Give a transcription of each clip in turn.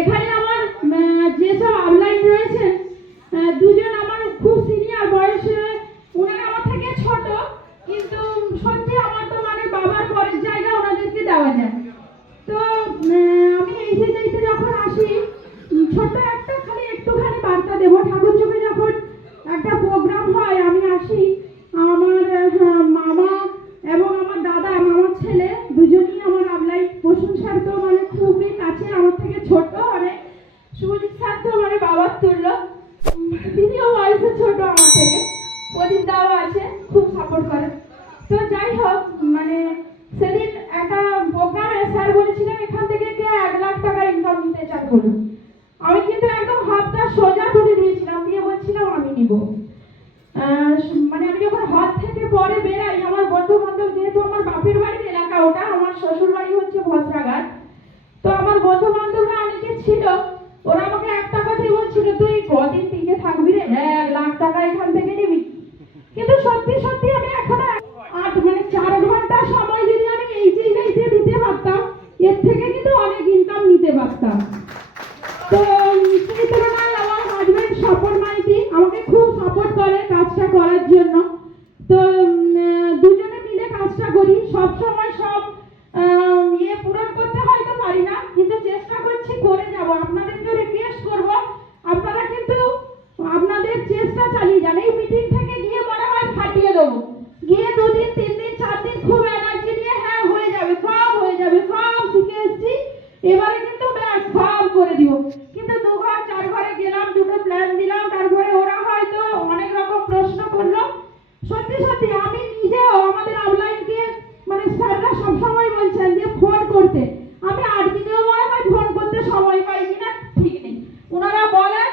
এখানে আমার যেসব আপলাইন রয়েছেন দুজন আমার খুব সিনিয়র বয়সে, ওনারা আমার থেকে ছোট, কিন্তু সত্যি আমার তো মানে বাবার পরের জায়গা ওনাদেরকে দেওয়া যায়। তো আমি এই যে যখন আসি, ছোট্ট একটা একটুখানি বার্তা দেবো। ঠাকুর চোখে যখন একটা প্রোগ্রাম হয় আমি আসি, আমার মামা এবং আমার দাদা, আমার ছেলে দুজনই আমার আপলাইন। বসুন স্যার তো মানে খুবই কাছে, আমার থেকে ছোট অনেক। সুজিত স্যার তো মানে বাবার তুল্য, তিনিও বয়সে ছোট আমার থেকে। প্রদীপ দাও আছে, খুব সাপোর্ট করে। তো যাই হোক, মানে সেদিন একটা প্রোগ্রামে স্যার বলেছিলেন এখান থেকে কে 1 লাখ টাকা ইনকাম নিতে চান বলুন। আমি কিন্তু একদম হাতটা সোজা করে দিয়েছিলাম, দিয়ে বলছিলাম আমি নিব। মানে আমি যখন হাত থেকে পরে বেরাই, আমার বন্ধু বান্ধব, যেহেতু আমার বাপের বাড়ির এলাকা ওটা, আমার শ্বশুর বাড়ি হচ্ছে ভদ্রাঘাট, তো আমার বন্ধু বান্ধবরা অনেকে ছিল, ওরা আমাকে একটা কথাই বলছিল, তুই কদিন টিকে থাকবি রে, 1 লাখ টাকা এখান থেকে নিবি। কিন্তু সত্যি সত্যি আমি এখনো 4 ঘন্টা সময় যদি আমি এই যে দিতে পারতাম, এর থেকে কিন্তু অনেক ইনকাম নিতে পারতাম। তো সেই তুলনায় আমার হাজবেন্ড স্বপন মাইতি আমাকে খুব সাপোর্ট করে কাজটা করার জন্য। তো দুজনে মিলে কাজটা করি। সব সময় সব পূরণ করতে হয়তো পারি না, কিন্তু চেষ্টা করছি, করে যাব। আপনাদেরকে রিকোয়েস্ট করব, আপনারা কিন্তু আপনাদের চেষ্টা চালিয়ে যান। এই মিটিং থেকে গিয়ে মনে হয় ফাটিয়ে দেবো, গিয়ে 2 দিন 3 দিন 4 দিন খুব এনার্জি নিয়ে হ্যাঁ হয়ে যাবে, সব হয়ে যাবে, সব শিখে এসেছি, এবারে কিন্তু সব করে দিব। কিন্তু 2 ঘর 4 ঘরে গেলাম, দুটো প্ল্যান দিলাম, তারপরে ওরা হয়তো অনেক রকম প্রশ্ন করলো। সত্যি সত্যি আমি নিজেও আমাদের আপলাইনকে মানে স্যাররা সবসময় বলছেন যে ফোন করতে, আমি 8 দিনেও মনে হয় ফোন করতে সময় পাই কিনা ঠিক নেই। ওনারা বলেন,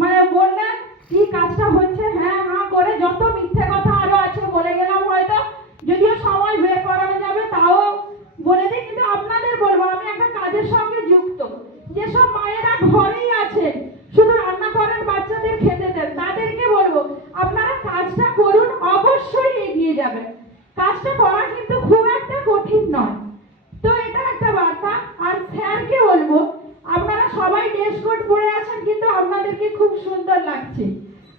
মানে বললেন কি কাজটা হচ্ছে, হ্যাঁ হ্যাঁ করে, যত মিথ্যে কথা আরো আছে বলে গেলাম হয়তো, যদিও সময় বের করানো যাবে তাও বলে দিই। কিন্তু আপনাদের বলবো, আমি একটা কাজের সঙ্গে যুক্ত। যেসব মায়েরা ঘরেই আছে, শুধু রান্না করেন, বাচ্চাদের খেতে দেন, তাদেরকে বলবো আপনারা কাজটা করুন, অবশ্যই এগিয়ে যাবেন। কাজটা করা কিন্তু খুব একটা কঠিন নয়। তো এটা একটা বার্তা। আর স্যারকে বলবো, আপনারা সবাই ড্রেস কোড পরে আছেন, কিন্তু আপনাদেরকে খুব সুন্দর লাগছে।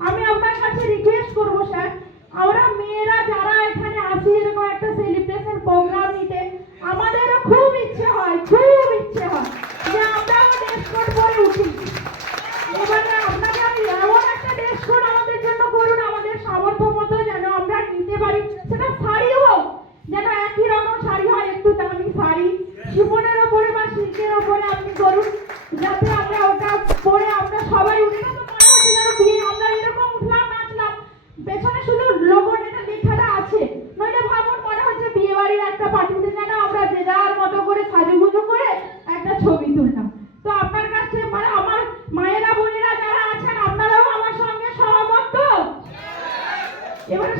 আমি আপনার কাছে রিকোয়েস্ট করবো স্যার, আমরা মেয়েরা যারা এখানে আসি এরকম একটা সেলিব্রেশন প্রোগ্রাম নিতে, আমাদেরও খুব ইচ্ছে হয় যে আমরাও ড্রেস কোড পরে উঠি। এবারে আপনাকে আমি এমন একটা ড্রেস কোড আমাদের জন্য করুন, আমাদের সামর্থ্য মতো যেন আমরা নিতে পারি। সেটা শাড়ি হোক, যেন একই রকম শাড়ি হয়, একটু দামি শাড়ি, শিফনের ওপরে বা সিল্কের ওপরে আপনি করুন, যাতে আমরা ওটা পরে আমরা সবাই উঠে না তো মনে হচ্ছে যেন বিয়ে, আমরা এরকম উঠলাম নাচলাম, পেছনে শুধু লোগো এটা লেখাটা আছে, নইলে ভাবুন মনে হচ্ছে বিয়ে বাড়ির একটা পার্টিতে যেন আমরা যে যার মতো করে সাজুগুজু করে একটা ছবি তুললাম। তো আপনার কাছে মানে আমার মায়েরা বোনেরা যারা আছেন, আপনারাও আমার সঙ্গে সহমত তো? এবারে